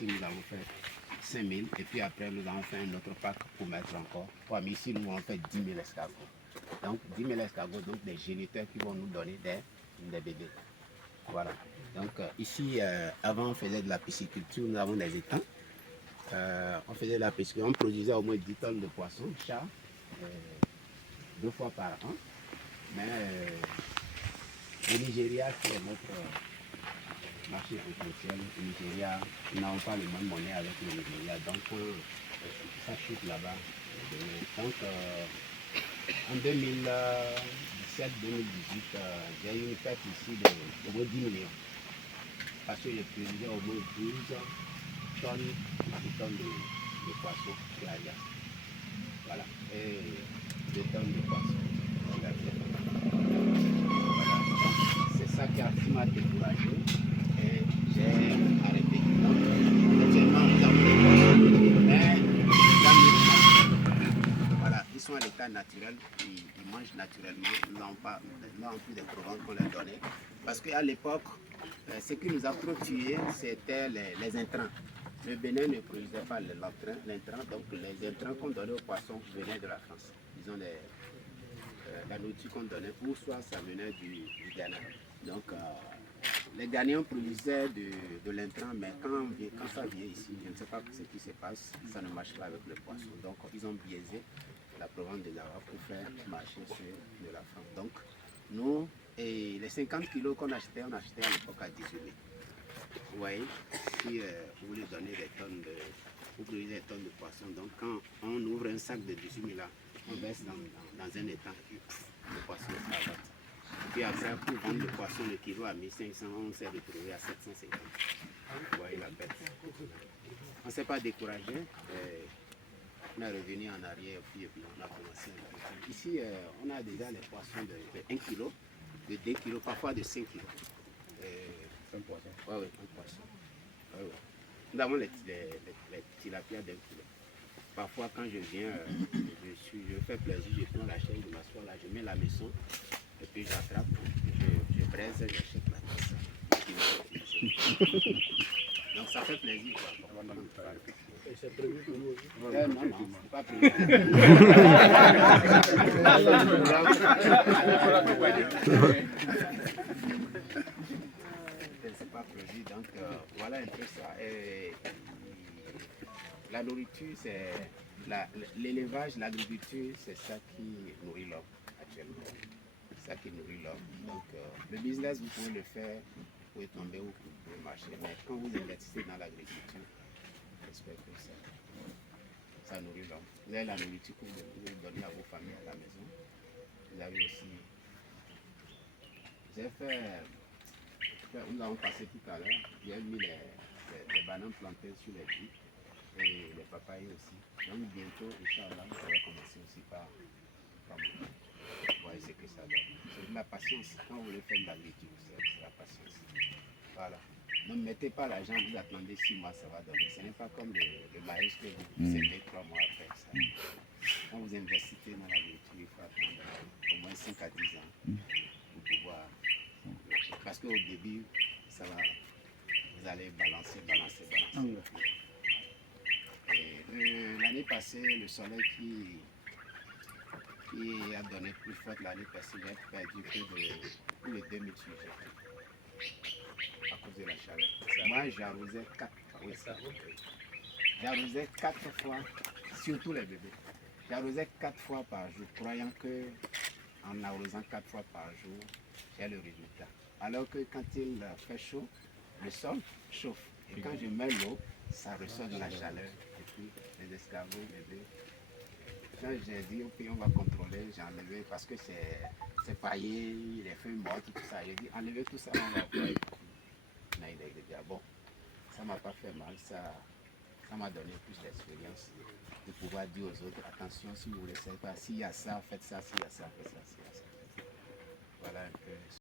ici, nous avons fait 5000 et puis après, nous avons fait un autre pack pour mettre encore 3000. Ici, nous avons fait 10 000 escargots. Donc, 10 000 escargots, donc des géniteurs qui vont nous donner des bébés. Voilà. Donc, ici, avant, on faisait de la pisciculture, nous avons des étangs. On faisait de la pisciculture, on produisait au moins 10 tonnes de poissons, chat, 2 fois par an. Mais au Nigeria, qui est notre marché potentiel, au Nigeria, nous n'avons pas le même monnaie avec le Nigeria, donc ça chute là-bas. Donc en 2017-2018, j'ai eu une fête ici de moins 10 millions. Parce que j'ai produisé au moins 12 tonnes de poissons sur la glace. Voilà. Et 2 tonnes de poissons. Voilà. C'est ça qui m'a découragé et j'ai arrêté. Donc, actuellement, nous avons des poissons, mais voilà, ils sont à l'état naturel, ils mangent naturellement, nous n'avons plus de programmes qu'on leur donnait. Parce qu'à l'époque, ce qui nous a trop tués, c'était les intrants. Le Bénin ne produisait pas l'intrant, donc les intrants qu'on donnait aux poissons venaient de la France. Disons la nourriture qu'on donnait, ou soit ça venait du Ghana. Donc les Ghanéens produisaient de l'intrant, mais quand ça vient ici, je ne sais pas ce qui se passe, ça ne marche pas avec le poisson. Donc ils ont biaisé la province de Zara pour faire marcher ceux de la France. Donc nous, et les 50 kilos qu'on achetait, on achetait à l'époque à 18 000. Vous voyez, si vous voulez donner des tonnes des tonnes de poissons, donc quand on ouvre un sac de 18 000 là, on baisse dans un étang, le poisson s'arrête. Puis après, pour vendre le poisson, le kilo à 1500, on s'est retrouvé à 750. Vous voyez la bête. On ne s'est pas découragé. On est revenu en arrière, puis on a commencé. Ici, on a déjà les poissons de 1 kg, de 2 kg, parfois de 5 kg. Un poisson. Oui, un poisson. Nous avons les tilapias d'1 kg. Parfois, quand je viens, je fais plaisir, je prends la chaîne, je m'assois là, je mets la maison, et puis j'attrape, je braise, j'achète la maison. Donc ça fait plaisir. Et c'est prévu pour nous aussi? Non, c'est pas prévu. C'est pas prévu, donc voilà un peu ça. Et la nourriture, c'est l'élevage, l'agriculture, c'est ça qui nourrit l'homme actuellement. C'est ça qui nourrit l'homme. Donc le business, vous pouvez le faire, vous pouvez tomber ou vous pouvez marcher. Mais quand vous investissez dans l'agriculture, j'espère que ça nourrit l'homme. Vous avez la nourriture que vous donnez à vos familles à la maison. Vous avez aussi... Nous avons passé tout à l'heure, j'ai mis les bananes plantées sur les pieds et les papayes aussi. Donc bientôt, Inch'Allah, on va commencer aussi par moi. Vous voyez ce que ça donne. C'est de la patience. Quand vous voulez faire de l'agriculture, c'est la patience. Voilà. Ne mettez pas l'argent, vous attendez 6 mois, ça va donner. Ce n'est pas comme le maïs que vous semez 3 mois après. Ça. Quand vous investissez dans l'agriculture, il faut attendre au moins 5 à 10 ans pour pouvoir... Parce qu'au début, ça va, vous allez balancer. L'année passée, le soleil qui a donné plus fort l'année passée, j'ai perdu plus de 2000 sujets à cause de la chaleur. Moi, j'arrosais 4 fois. Oui, j'arrosais 4 fois, surtout les bébés. J'arrosais 4 fois par jour, croyant que en arrosant 4 fois par jour, j'ai le résultat. Alors que quand il fait chaud, le sol chauffe. Et quand je mets l'eau, ça ressort de la chaleur. Et puis les escargots, les bébés. Quand j'ai dit, ok, on va contrôler, j'ai enlevé parce que c'est paillé, les feuilles mortes, tout ça. J'ai dit, enlevez tout ça, on va voir. Mais il a dit, ah bon, ça ne m'a pas fait mal, ça m'a donné plus d'expérience de pouvoir dire aux autres, attention, si vous ne le savez pas, s'il y a ça, faites ça, s'il y a ça, faites ça, s'il y a ça. Voilà un peu.